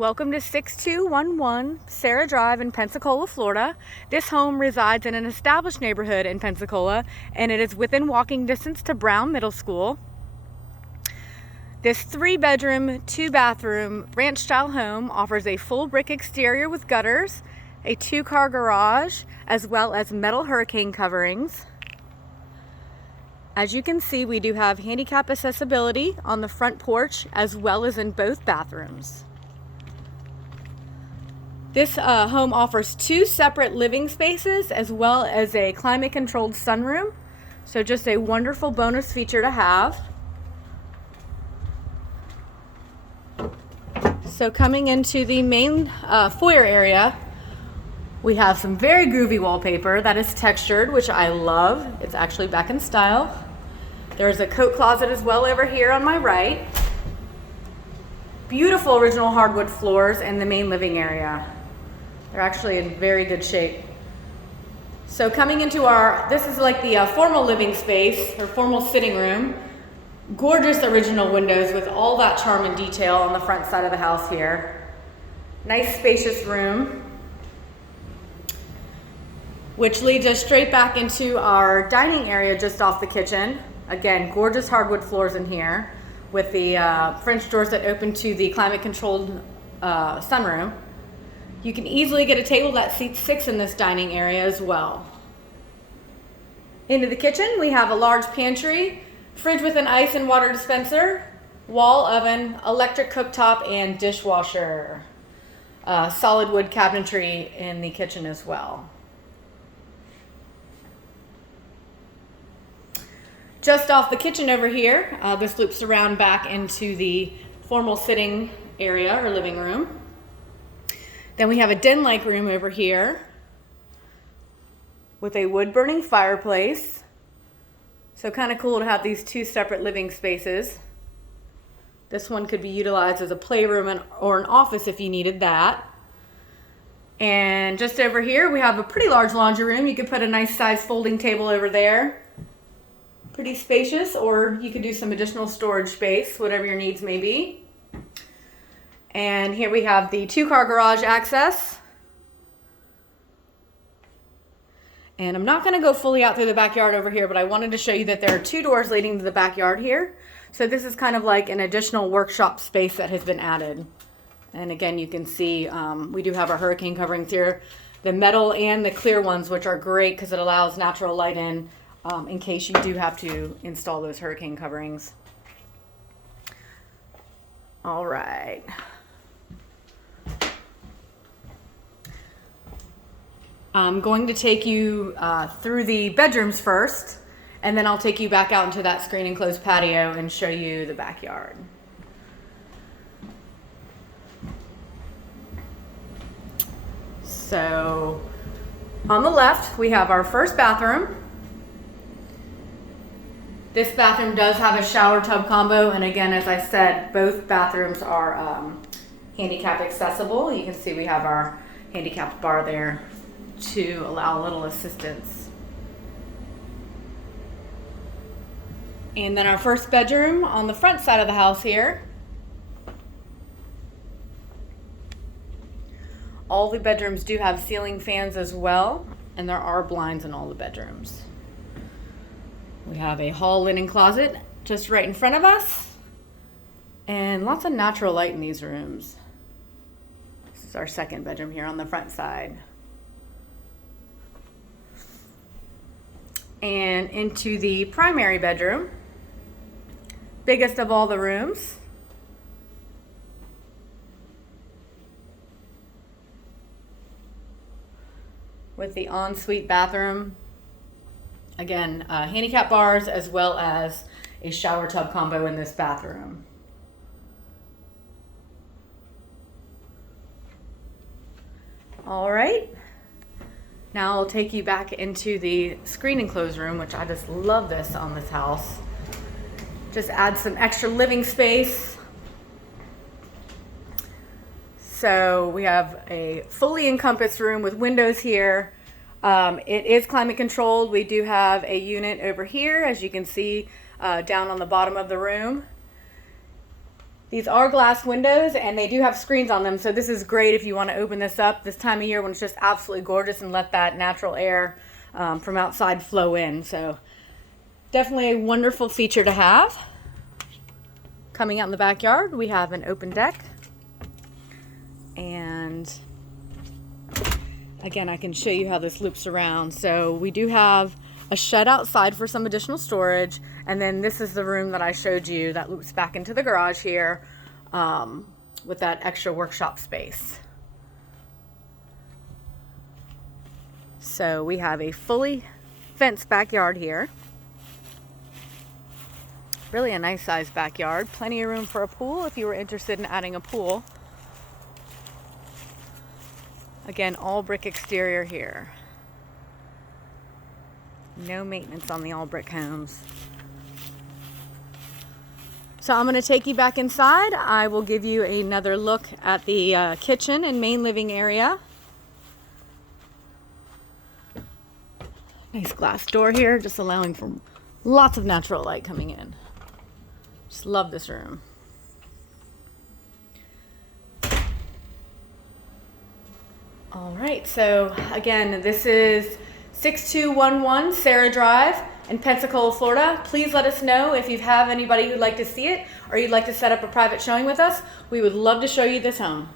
Welcome to 6211 Sarah Drive in Pensacola, Florida. This home resides in an established neighborhood in Pensacola, and it is within walking distance to Brown Middle School. This 3-bedroom, 2-bathroom ranch-style home offers a full brick exterior with gutters, a 2-car garage, as well as metal hurricane coverings. As you can see, we do have handicap accessibility on the front porch as well as in both bathrooms. This home offers 2 separate living spaces as well as a climate-controlled sunroom. So just a wonderful bonus feature to have. So coming into the main foyer area, we have some very groovy wallpaper that is textured, which I love. It's actually back in style. There's a coat closet as well over here on my right. Beautiful original hardwood floors in the main living area. They're actually in very good shape. So coming into this is like the formal living space or formal sitting room. Gorgeous original windows with all that charm and detail on the front side of the house here. Nice spacious room, which leads us straight back into our dining area just off the kitchen. Again, gorgeous hardwood floors in here with the French doors that open to the climate-controlled sunroom. You can easily get a table that seats 6 in this dining area as well. Into the kitchen, we have a large pantry, fridge with an ice and water dispenser, wall oven, electric cooktop, and dishwasher. Solid wood cabinetry in the kitchen as well. Just off the kitchen over here, this loops around back into the formal sitting area or living room. Then we have a den-like room over here with a wood-burning fireplace. So kind of cool to have these 2 separate living spaces. This one could be utilized as a playroom or an office if you needed that. And just over here, we have a pretty large laundry room. You could put a nice size folding table over there. Pretty spacious, or you could do some additional storage space, whatever your needs may be. And here we have the 2-car garage access. And I'm not going to go fully out through the backyard over here, but I wanted to show you that there are 2 doors leading to the backyard here. So this is kind of like an additional workshop space that has been added. And again, you can see we do have our hurricane coverings here, the metal and the clear ones, which are great because it allows natural light in case you do have to install those hurricane coverings. All right. I'm going to take you through the bedrooms first, and then I'll take you back out into that screen enclosed patio and show you the backyard. So on the left, we have our first bathroom. This bathroom does have a shower tub combo, and again, as I said, both bathrooms are handicap accessible. You can see we have our handicap bar there to allow a little assistance. And then our first bedroom on the front side of the house here. All the bedrooms do have ceiling fans as well, and there are blinds in all the bedrooms. We have a hall linen closet just right in front of us, and lots of natural light in these rooms. This is our second bedroom here on the front side. And into the primary bedroom, biggest of all the rooms. With the ensuite bathroom. Again, handicap bars as well as a shower tub combo in this bathroom. All right. Now I'll take you back into the screen enclosed room, which I just love this on this house. Just add some extra living space. So we have a fully encompassed room with windows here. It is climate controlled. We do have a unit over here, as you can see, down on the bottom of the room. These are glass windows and they do have screens on them, so this is great if you want to open this up this time of year when it's just absolutely gorgeous and let that natural air from outside flow in. So definitely a wonderful feature to have. Coming out in the backyard, we have an open deck. And again, I can show you how this loops around. So we do have a shed outside for some additional storage, and then this is the room that I showed you that loops back into the garage here with that extra workshop space. So we have a fully fenced backyard here. Really a nice sized backyard. Plenty of room for a pool if you were interested in adding a pool. Again, all brick exterior here. No maintenance on the all brick homes. So I'm going to take you back inside. I will give you another look at the kitchen and main living area. Nice glass door here, just allowing for lots of natural light coming in. Just love this room. All right, so again, this is 6211 Sarah Drive in Pensacola, Florida. Please let us know if you have anybody who'd like to see it or you'd like to set up a private showing with us. We would love to show you this home.